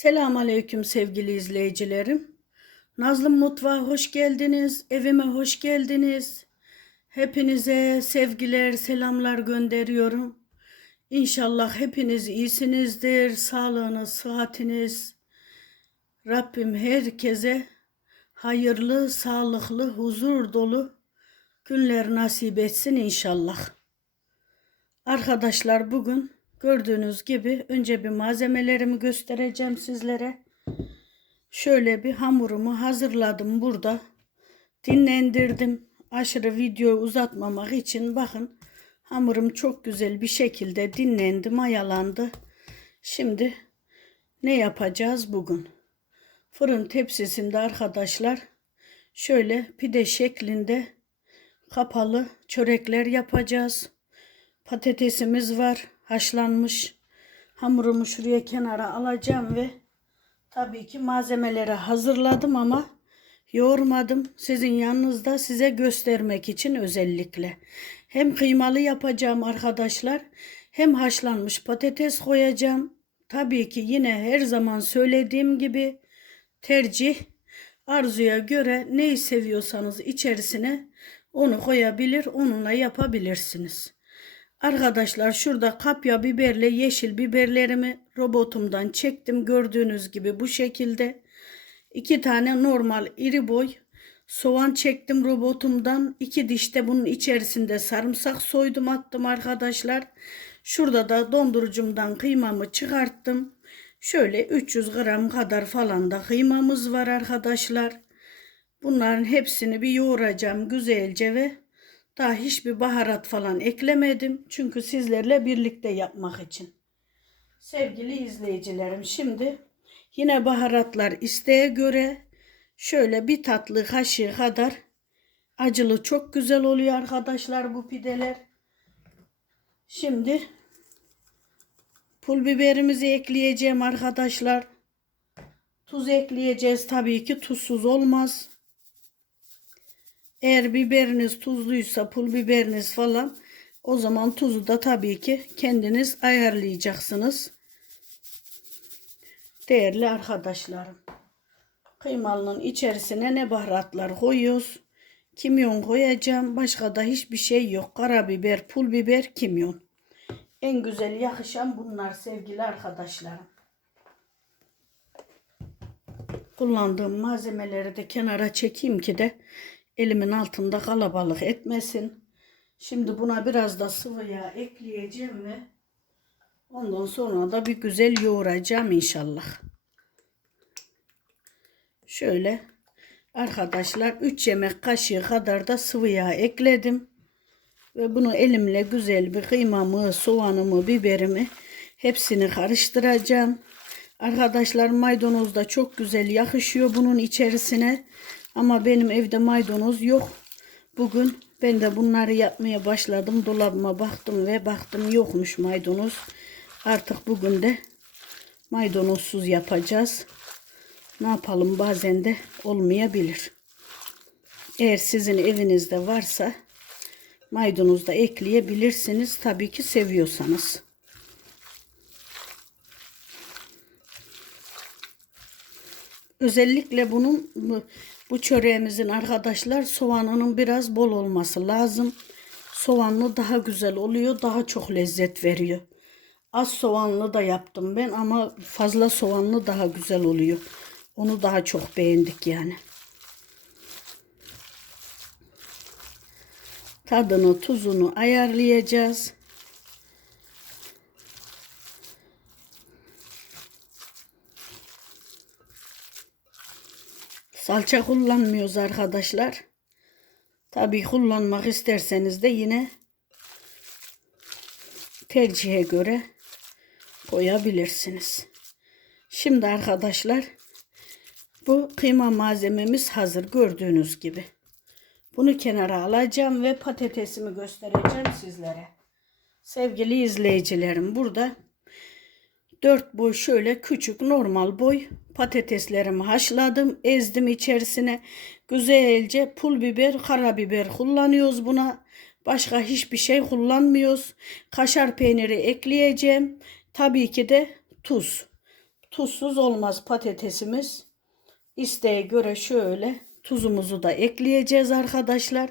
Selam aleyküm sevgili izleyicilerim. Nazlı Mutfağa hoş geldiniz. Evime hoş geldiniz. Hepinize sevgiler, selamlar gönderiyorum. İnşallah hepiniz iyisinizdir. Sağlığınız, sıhhatiniz. Rabbim herkese hayırlı, sağlıklı, huzur dolu günler nasip etsin inşallah. Arkadaşlar bugün gördüğünüz gibi önce bir malzemelerimi göstereceğim sizlere. Şöyle bir hamurumu hazırladım burada. Dinlendirdim. Aşırı video uzatmamak için bakın hamurum çok güzel bir şekilde dinlendi, mayalandı. Şimdi ne yapacağız bugün? Fırın tepsisinde arkadaşlar şöyle pide şeklinde kapalı çörekler yapacağız. Patatesimiz var haşlanmış. Hamurumu şuraya kenara alacağım ve tabii ki malzemeleri hazırladım ama yoğurmadım. Sizin yanınızda size göstermek için özellikle. Hem kıymalı yapacağım arkadaşlar hem haşlanmış patates koyacağım. Tabii ki yine her zaman söylediğim gibi tercih arzuya göre neyi seviyorsanız içerisine onu koyabilir, onunla yapabilirsiniz. Arkadaşlar şurada kapya biberle yeşil biberlerimi robotumdan çektim. Gördüğünüz gibi bu şekilde. iki tane normal iri boy soğan çektim robotumdan. iki diş de bunun içerisinde sarımsak soydum attım arkadaşlar. Şurada da dondurucumdan kıymamı çıkarttım. Şöyle 300 gram kadar falan da kıymamız var arkadaşlar. Bunların hepsini bir yoğuracağım güzelce ve daha hiçbir baharat falan eklemedim. Çünkü sizlerle birlikte yapmak için. Sevgili izleyicilerim şimdi yine baharatlar isteğe göre şöyle bir tatlı kaşığı kadar acılı çok güzel oluyor arkadaşlar bu pideler. Şimdi pul biberimizi ekleyeceğim arkadaşlar. Tuz ekleyeceğiz tabii ki tuzsuz olmaz. Eğer biberiniz tuzluysa pul biberiniz falan o zaman tuzu da tabii ki kendiniz ayarlayacaksınız. Değerli arkadaşlarım. Kıymalının içerisine ne baharatlar koyuyoruz? Kimyon koyacağım. Başka da hiçbir şey yok. Karabiber, pul biber, kimyon. En güzel yakışan bunlar sevgili arkadaşlarım. Kullandığım malzemeleri de kenara çekeyim ki de elimin altında kalabalık etmesin. Şimdi buna biraz da sıvı yağ ekleyeceğim ve ondan sonra da bir güzel yoğuracağım inşallah. Şöyle arkadaşlar 3 yemek kaşığı kadar da sıvı yağ ekledim. Ve bunu elimle güzel bir kıymamı, soğanımı, biberimi hepsini karıştıracağım. Arkadaşlar maydanoz da çok güzel yakışıyor bunun içerisine. Ama benim evde maydanoz yok. Bugün ben de bunları yapmaya başladım. Dolabıma baktım ve baktım yokmuş maydanoz. Artık bugün de maydanozsuz yapacağız. Ne yapalım bazen de olmayabilir. Eğer sizin evinizde varsa maydanoz da ekleyebilirsiniz. Tabii ki seviyorsanız. Özellikle bunun bu, çöreğimizin arkadaşlar soğanının biraz bol olması lazım. Soğanlı daha güzel oluyor. Daha çok lezzet veriyor. Az soğanlı da yaptım ben ama fazla soğanlı daha güzel oluyor. Onu daha çok beğendik yani. Tadını, tuzunu ayarlayacağız. Salça kullanmıyoruz arkadaşlar. Tabii kullanmak isterseniz de yine tercihe göre koyabilirsiniz. Şimdi arkadaşlar bu kıyma malzememiz hazır gördüğünüz gibi. Bunu kenara alacağım ve patatesimi göstereceğim sizlere. Sevgili izleyicilerim burada 4 boy şöyle küçük normal boy patateslerimi haşladım. Ezdim içerisine güzelce pul biber, karabiber kullanıyoruz buna. Başka hiçbir şey kullanmıyoruz. Kaşar peyniri ekleyeceğim. Tabii ki de tuz. Tuzsuz olmaz patatesimiz. İsteğe göre şöyle tuzumuzu da ekleyeceğiz arkadaşlar.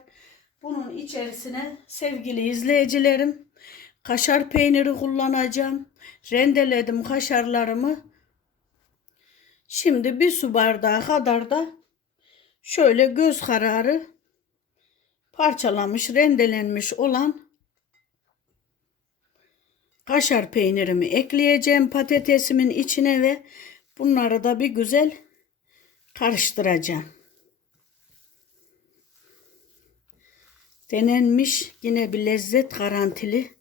Bunun içerisine sevgili izleyicilerim kaşar peyniri kullanacağım. Rendeledim kaşarlarımı. Şimdi bir su bardağı kadar da şöyle göz kararı parçalamış, rendelenmiş olan kaşar peynirimi ekleyeceğim patatesimin içine ve bunları da bir güzel karıştıracağım. Denenmiş yine bir lezzet garantili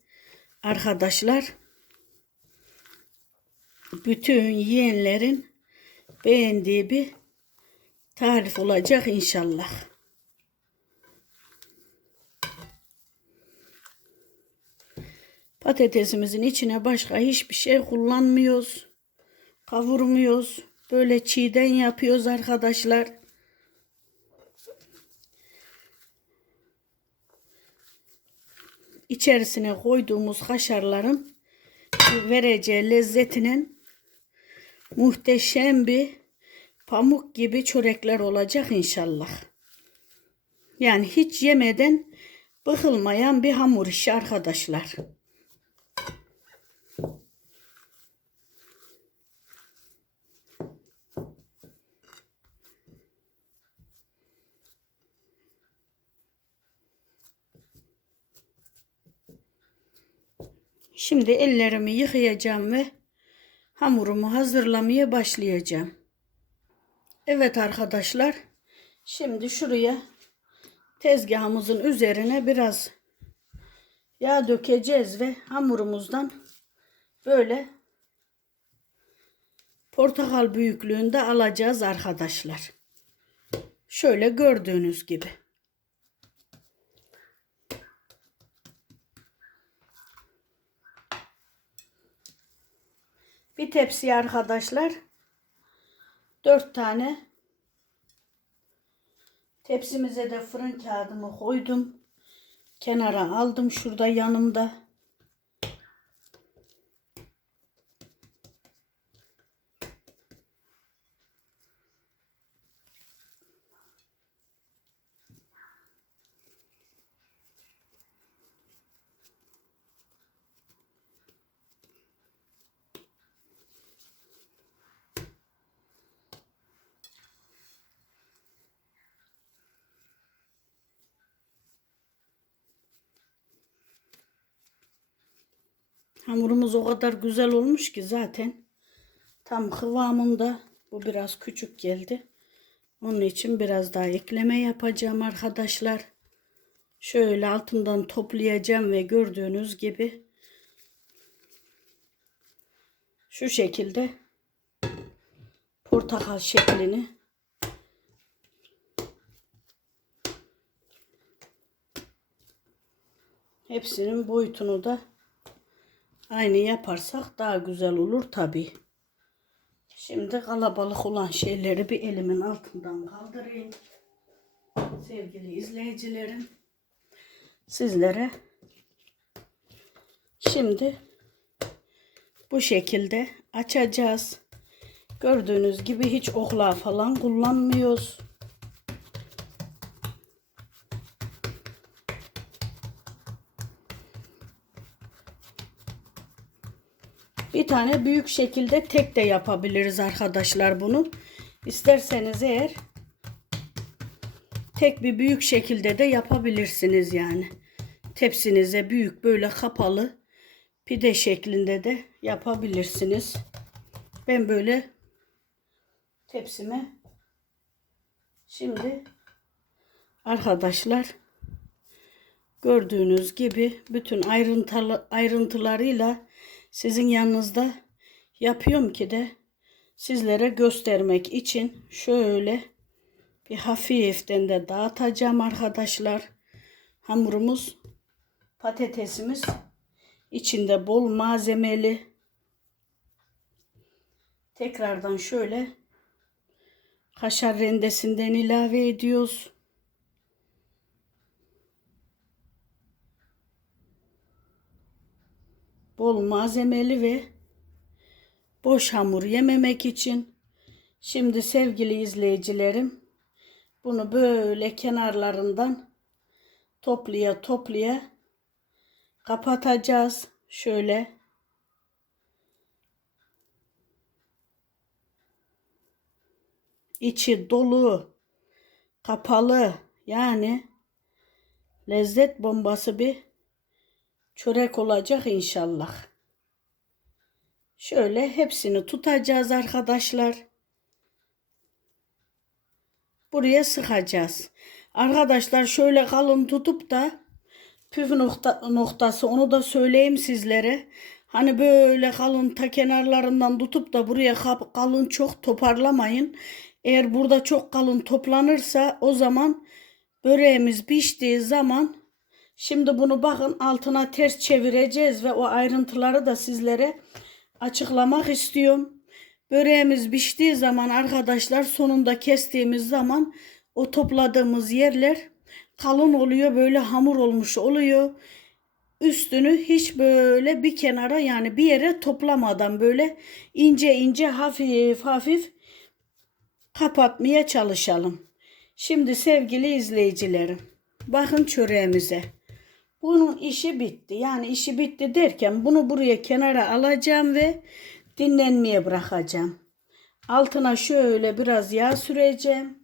arkadaşlar. Bütün yiyenlerin beğendiği bir tarif olacak inşallah. Patatesimizin içine başka hiçbir şey kullanmıyoruz. Kavurmuyoruz. Böyle çiğden yapıyoruz arkadaşlar. İçerisine koyduğumuz kaşarların vereceği lezzetinin muhteşem bir pamuk gibi çörekler olacak inşallah. Yani hiç yemeden bıkılmayan bir hamur işi arkadaşlar. Şimdi ellerimi yıkayacağım ve hamurumu hazırlamaya başlayacağım. Evet arkadaşlar. Şimdi şuraya tezgahımızın üzerine biraz yağ dökeceğiz ve hamurumuzdan böyle portakal büyüklüğünde alacağız arkadaşlar. Şöyle gördüğünüz gibi. Bir tepsi arkadaşlar. Dört tane tepsimize de fırın kağıdımı koydum. Kenara aldım şurada yanımda. Hamurumuz o kadar güzel olmuş ki zaten tam kıvamında. Bu biraz küçük geldi. Onun için biraz daha ekleme yapacağım arkadaşlar. Şöyle altından toplayacağım ve gördüğünüz gibi şu şekilde portakal şeklini hepsinin boyutunu da Aynı yaparsak daha güzel olur tabi. Şimdi kalabalık olan şeyleri bir elimin altından kaldırayım. Sevgili izleyicilerim. Sizlere şimdi bu şekilde açacağız. Gördüğünüz gibi hiç okla falan kullanmıyoruz. Bir tane büyük şekilde tek de yapabiliriz arkadaşlar bunu. İsterseniz eğer tek bir büyük şekilde de yapabilirsiniz yani. Tepsinize büyük böyle kapalı pide şeklinde de yapabilirsiniz. Ben böyle tepsime şimdi arkadaşlar gördüğünüz gibi bütün ayrıntılı ayrıntılarıyla sizin yanınızda yapıyorum ki de sizlere göstermek için şöyle bir hafiften de dağıtacağım arkadaşlar. Hamurumuz patatesimiz içinde bol malzemeli. Tekrardan şöyle kaşar rendesinden ilave ediyoruz. Bol malzemeli ve Boş hamur yememek için. Şimdi sevgili izleyicilerim bunu böyle kenarlarından toplaya toplaya kapatacağız. Şöyle içi dolu, kapalı yani lezzet bombası bir çörek olacak inşallah. Şöyle hepsini tutacağız arkadaşlar. Buraya sıkacağız. Arkadaşlar şöyle kalın tutup da püf nokta, noktası onu da söyleyeyim sizlere. Hani böyle kalın ta kenarlarından tutup da buraya kalın çok toparlamayın. Eğer burada çok kalın toplanırsa o zaman böreğimiz piştiği zaman şimdi bunu bakın altına ters çevireceğiz ve o ayrıntıları da sizlere açıklamak istiyorum. Böreğimiz piştiği zaman arkadaşlar sonunda kestiğimiz zaman o topladığımız yerler kalın oluyor böyle hamur olmuş oluyor. Üstünü hiç böyle bir kenara yani bir yere toplamadan böyle ince ince hafif hafif kapatmaya çalışalım. Şimdi sevgili izleyicilerim bakın çöreğimize. Bunun işi bitti. Yani işi bitti derken bunu buraya kenara alacağım ve dinlenmeye bırakacağım. Altına şöyle biraz yağ süreceğim.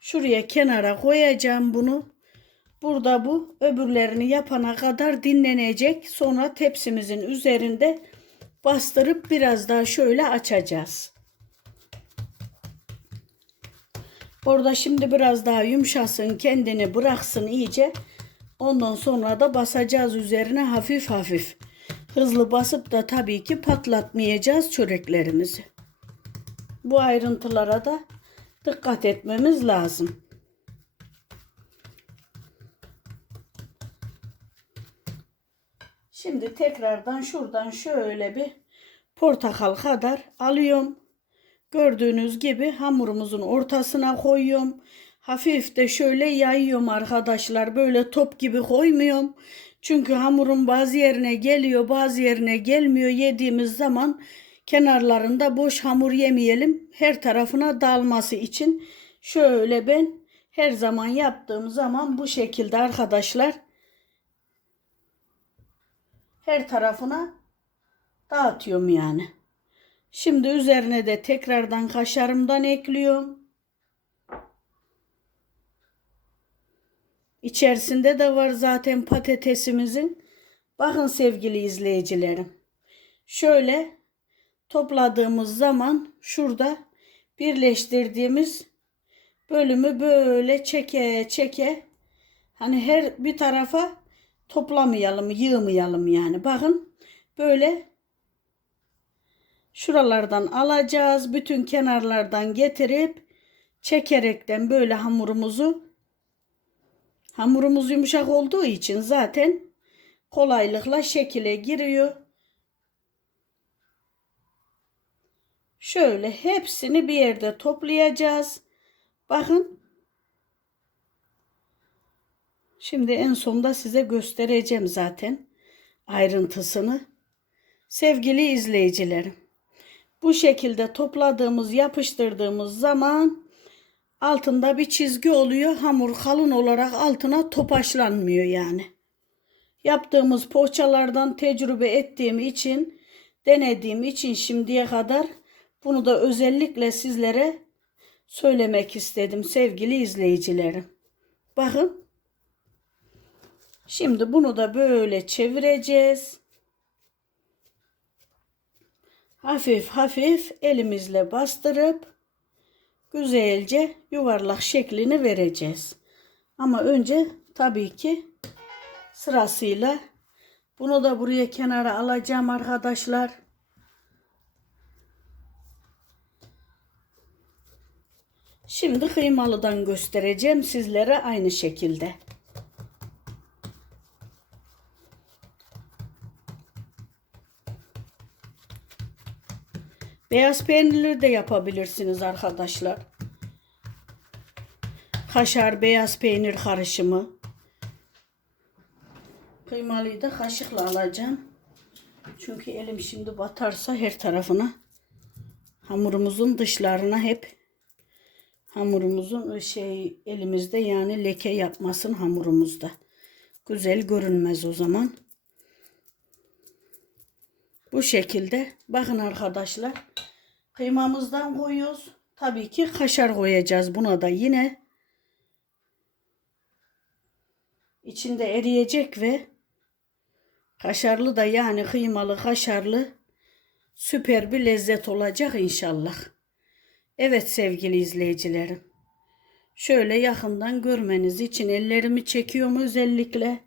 Şuraya kenara koyacağım bunu. Burada bu öbürlerini yapana kadar dinlenecek. Sonra tepsimizin üzerinde bastırıp biraz daha şöyle açacağız. Orada şimdi biraz daha yumuşasın, kendini bıraksın iyice. Ondan sonra da basacağız üzerine hafif hafif. Hızlı basıp da tabii ki patlatmayacağız çöreklerimizi. Bu ayrıntılara da dikkat etmemiz lazım. Şimdi tekrardan şuradan şöyle bir portakal kadar alıyorum. Gördüğünüz gibi hamurumuzun ortasına koyuyorum. Hafif de şöyle yayıyorum arkadaşlar. Böyle top gibi koymuyorum. Çünkü hamurun bazı yerine geliyor, bazı yerine gelmiyor. Yediğimiz zaman kenarlarında boş hamur yemeyelim. Her tarafına dalması için şöyle ben her zaman yaptığım zaman bu şekilde arkadaşlar her tarafına dağıtıyorum yani. Şimdi üzerine de tekrardan kaşarımdan ekliyorum. İçerisinde de var zaten patatesimizin. Bakın sevgili izleyicilerim. Şöyle topladığımız zaman şurada birleştirdiğimiz bölümü böyle çeke çeke hani her bir tarafa toplamayalım, yığmayalım yani. Bakın böyle şuralardan alacağız. Bütün kenarlardan getirip çekerekten böyle hamurumuzu Hamurumuz yumuşak olduğu için zaten kolaylıkla şekile giriyor. Şöyle hepsini bir yerde toplayacağız. Bakın. Şimdi en sonda size göstereceğim zaten ayrıntısını. Sevgili izleyicilerim. Bu şekilde topladığımız, yapıştırdığımız zaman altında bir çizgi oluyor. Hamur kalın olarak altına topaşlanmıyor yani. Yaptığımız poğaçalardan tecrübe ettiğim için, denediğim için şimdiye kadar bunu da özellikle sizlere söylemek istedim sevgili izleyicilerim. Bakın. Şimdi bunu da böyle çevireceğiz. Hafif hafif elimizle bastırıp güzelce yuvarlak şeklini vereceğiz. Ama önce tabii ki sırasıyla bunu da buraya kenara alacağım arkadaşlar. Şimdi kıymalıdan göstereceğim sizlere aynı şekilde. Beyaz peynirli de yapabilirsiniz arkadaşlar. Kaşar beyaz peynir karışımı. Kıymalıyı da kaşıkla alacağım. Çünkü elim şimdi batarsa her tarafına Hamurumuzun dışlarına hep hamurumuzun şey elimizde yani leke yapmasın hamurumuzda. Güzel görünmez o zaman. Bu şekilde bakın arkadaşlar kıymamızdan koyuyoruz. Tabii ki kaşar koyacağız buna da yine. içinde eriyecek ve kaşarlı da yani kıymalı kaşarlı süper bir lezzet olacak inşallah. Evet sevgili izleyicilerim. Şöyle yakından görmeniz için ellerimi çekiyorum özellikle.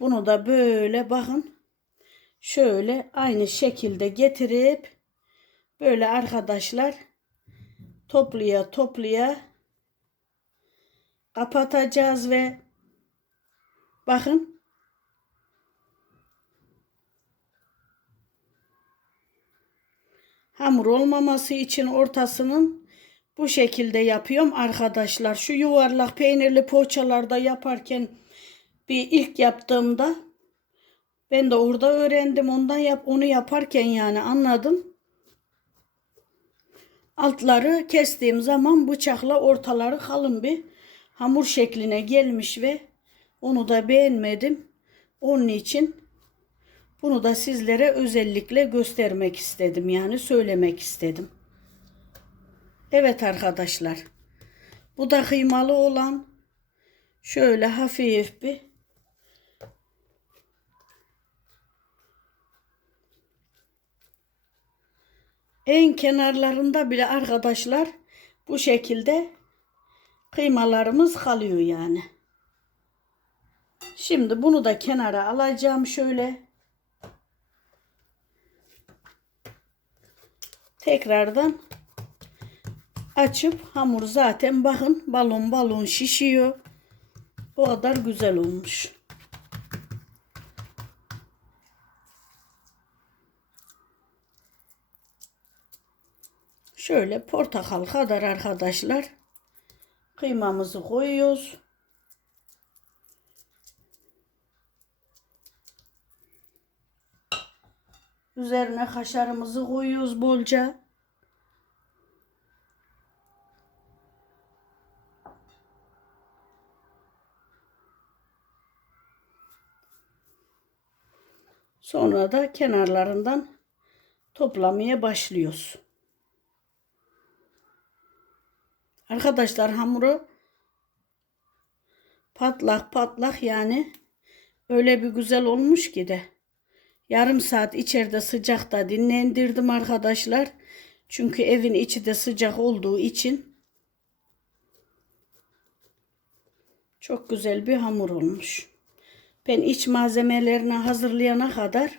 Bunu da böyle bakın. Şöyle aynı şekilde getirip böyle arkadaşlar toplaya toplaya kapatacağız ve bakın hamur olmaması için ortasının bu şekilde yapıyorum arkadaşlar. Şu yuvarlak peynirli poğaçalarda yaparken bir ilk yaptığımda ben de orada öğrendim. Ondan yap onu yaparken yani anladım. Altları kestiğim zaman bıçakla ortaları kalın bir hamur şekline gelmiş ve onu da beğenmedim. Onun için bunu da sizlere özellikle göstermek istedim. Yani söylemek istedim. Evet arkadaşlar. Bu da kıymalı olan şöyle hafif bir en kenarlarında bile arkadaşlar bu şekilde kıymalarımız kalıyor yani. Şimdi bunu da kenara alacağım şöyle. Tekrardan açıp hamur zaten bakın balon balon şişiyor. Bu kadar güzel olmuş. Şöyle portakal kadar arkadaşlar kıymamızı koyuyoruz. Üzerine kaşarımızı koyuyoruz bolca. Sonra da kenarlarından toplamaya başlıyoruz. Arkadaşlar hamuru patlak patlak yani öyle bir güzel olmuş ki de. Yarım saat içeride sıcakta dinlendirdim arkadaşlar. Çünkü evin içi de sıcak olduğu için çok güzel bir hamur olmuş. Ben iç malzemelerini hazırlayana kadar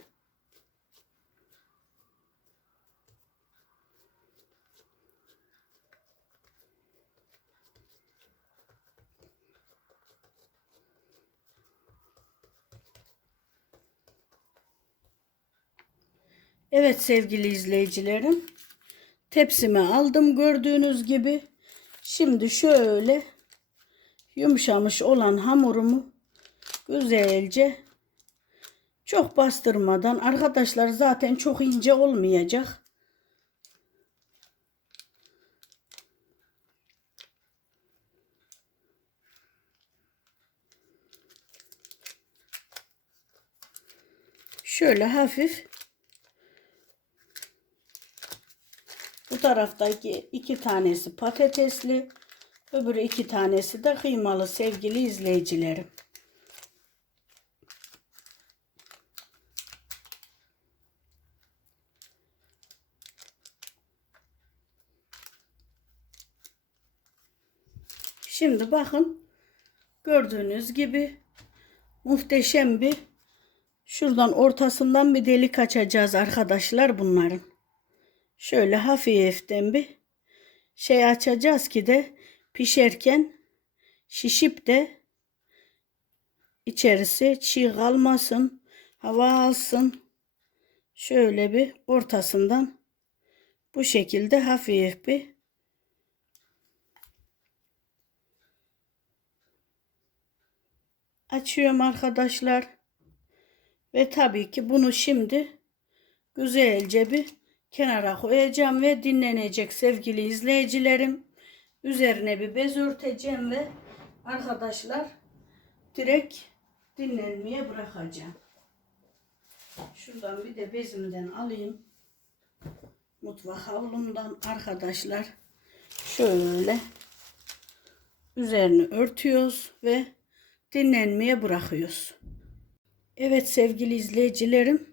Evet sevgili izleyicilerim. Tepsime aldım gördüğünüz gibi. Şimdi şöyle yumuşamış olan hamurumu güzelce çok bastırmadan arkadaşlar zaten çok ince olmayacak. Şöyle hafif taraftaki iki tanesi patatesli, öbürü iki tanesi de kıymalı sevgili izleyicilerim. Şimdi bakın gördüğünüz gibi muhteşem bir şuradan ortasından bir delik açacağız arkadaşlar bunların. Şöyle hafiften bir şey açacağız ki de pişerken şişip de içerisi çiğ kalmasın, hava alsın. Şöyle bir ortasından bu şekilde hafif bir açıyorum arkadaşlar. Ve tabii ki bunu şimdi güzelce bir kenara koyacağım ve dinlenecek sevgili izleyicilerim. Üzerine bir bez örteceğim ve arkadaşlar direkt dinlenmeye bırakacağım. Şuradan bir de bezimden alayım. Mutfak havlumdan arkadaşlar şöyle üzerini örtüyoruz ve dinlenmeye bırakıyoruz. Evet sevgili izleyicilerim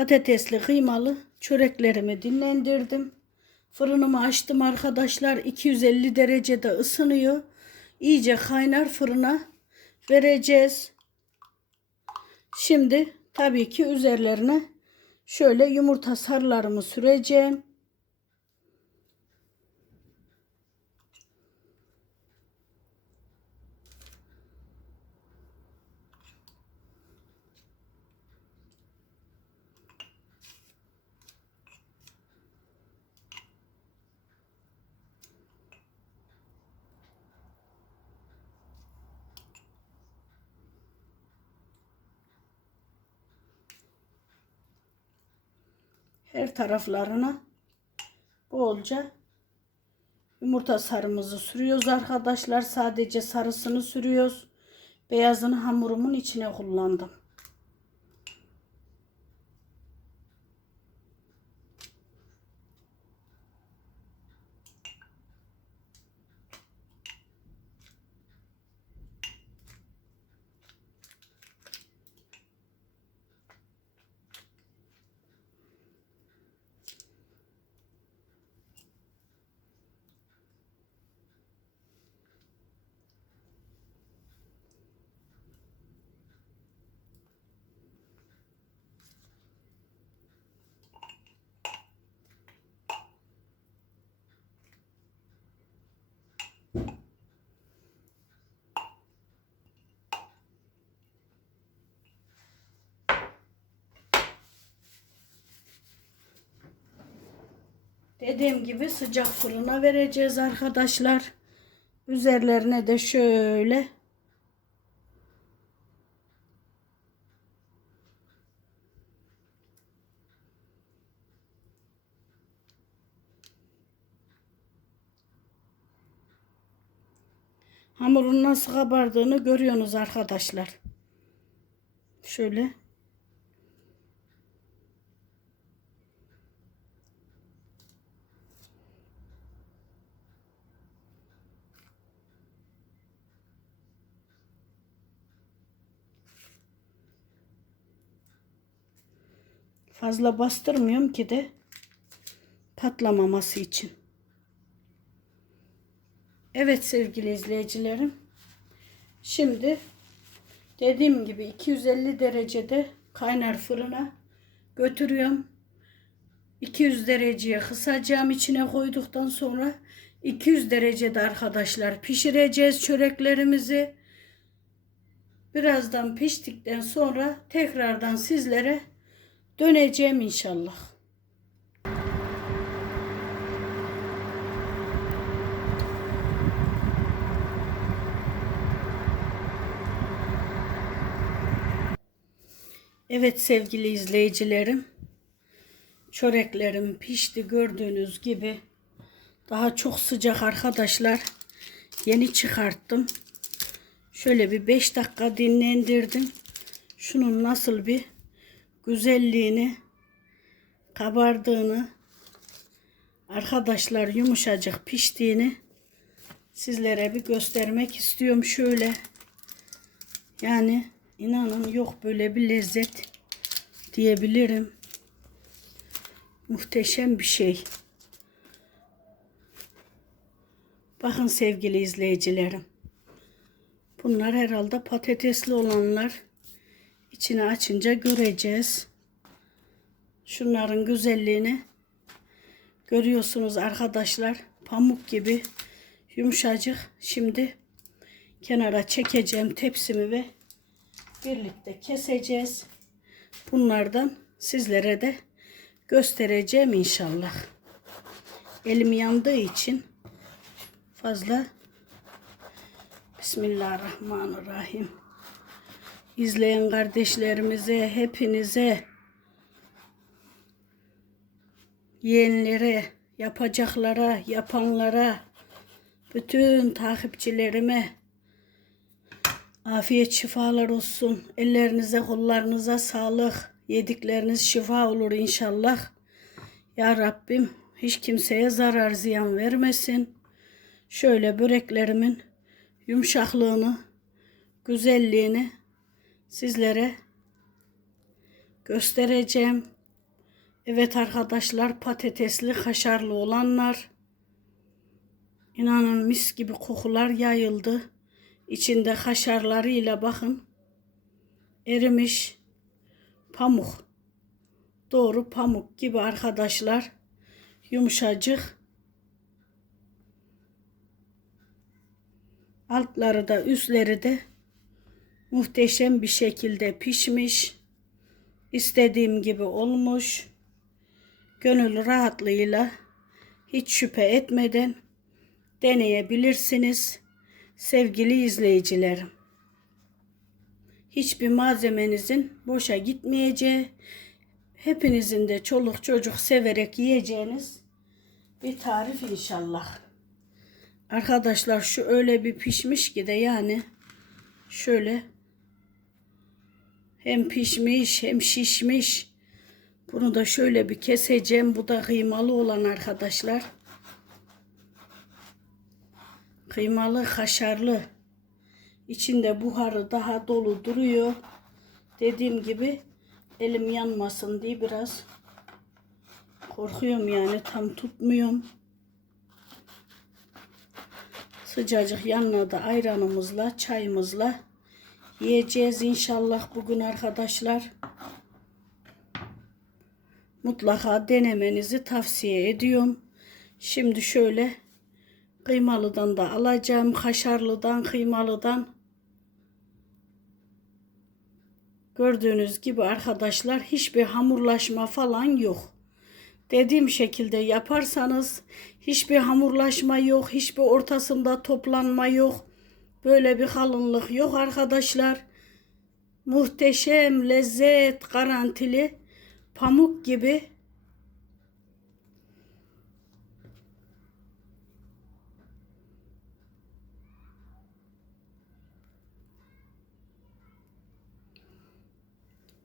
patatesli kıymalı çöreklerimi dinlendirdim. Fırınımı açtım arkadaşlar 250 derecede ısınıyor. İyice kaynar fırına vereceğiz. Şimdi tabii ki üzerlerine şöyle yumurta sarılarımı süreceğim. Taraflarına bolca yumurta sarımızı sürüyoruz arkadaşlar. Sadece sarısını sürüyoruz. Beyazını hamurumun içine kullandım. Dediğim gibi sıcak fırına vereceğiz arkadaşlar. Üzerlerine de şöyle Hamurun nasıl kabardığını görüyorsunuz arkadaşlar. Şöyle Fazla bastırmıyorum ki de patlamaması için. Evet sevgili izleyicilerim. Şimdi dediğim gibi 250 derecede kaynar fırına götürüyorum. 200 dereceye kısacağım içine koyduktan sonra 200 derecede arkadaşlar pişireceğiz çöreklerimizi. Birazdan piştikten sonra tekrardan sizlere döneceğim inşallah. Evet sevgili izleyicilerim. Çöreklerim pişti gördüğünüz gibi. Daha çok sıcak arkadaşlar. Yeni çıkarttım. Şöyle bir 5 dakika dinlendirdim. Şunun nasıl bir güzelliğini, kabardığını, arkadaşlar yumuşacık piştiğini sizlere bir göstermek istiyorum. Şöyle yani inanın yok böyle bir lezzet diyebilirim. Muhteşem bir şey. Bakın sevgili izleyicilerim. Bunlar herhalde patatesli olanlar. İçini açınca göreceğiz. Şunların güzelliğini görüyorsunuz arkadaşlar. Pamuk gibi yumuşacık. Şimdi kenara çekeceğim tepsimi ve birlikte keseceğiz. Bunlardan sizlere de göstereceğim inşallah. Elim yandığı için fazla Bismillahirrahmanirrahim. İzleyen kardeşlerimize, hepinize yeğenlere, yapacaklara, yapanlara, bütün takipçilerime afiyet şifalar olsun. Ellerinize, kollarınıza sağlık. Yedikleriniz şifa olur inşallah. Ya Rabbim hiç kimseye zarar ziyan vermesin. Şöyle böreklerimin yumuşaklığını, güzelliğini sizlere göstereceğim. Evet arkadaşlar patatesli kaşarlı olanlar inanın mis gibi kokular yayıldı. İçinde kaşarlarıyla bakın erimiş pamuk. Doğru pamuk gibi arkadaşlar. Yumuşacık. Altları da üstleri de muhteşem bir şekilde pişmiş. İstediğim gibi olmuş. Gönül rahatlığıyla hiç şüphe etmeden deneyebilirsiniz sevgili izleyicilerim. Hiçbir malzemenizin boşa gitmeyeceği, hepinizin de çoluk çocuk severek yiyeceğiniz bir tarif inşallah. Arkadaşlar şu öyle bir pişmiş ki de yani şöyle hem pişmiş hem şişmiş. Bunu da şöyle bir keseceğim. Bu da kıymalı olan arkadaşlar. Kıymalı, kaşarlı. İçinde buharı daha dolu duruyor. Dediğim gibi elim yanmasın diye biraz korkuyorum yani tam tutmuyorum. Sıcacık yanına da ayranımızla, çayımızla yiyeceğiz inşallah bugün arkadaşlar. Mutlaka denemenizi tavsiye ediyorum. Şimdi şöyle kıymalıdan da alacağım. Kaşarlıdan, kıymalıdan. Gördüğünüz gibi arkadaşlar hiçbir hamurlaşma falan yok. Dediğim şekilde yaparsanız hiçbir hamurlaşma yok, hiçbir ortasında toplanma yok. Böyle bir kalınlık yok arkadaşlar. Muhteşem lezzet garantili pamuk gibi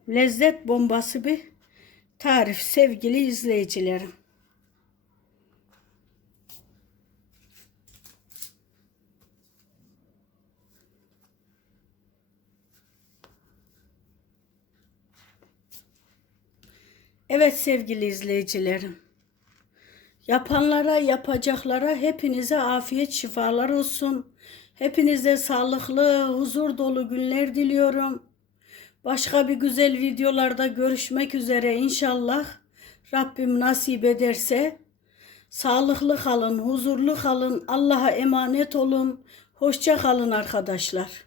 lezzet bombası bir tarif sevgili izleyicilerim. Evet sevgili izleyicilerim. Yapanlara, yapacaklara hepinize afiyet şifalar olsun. Hepinize sağlıklı, huzur dolu günler diliyorum. Başka bir güzel videolarda görüşmek üzere inşallah. Rabbim nasip ederse. Sağlıklı kalın, huzurlu kalın, Allah'a emanet olun. Hoşça kalın arkadaşlar.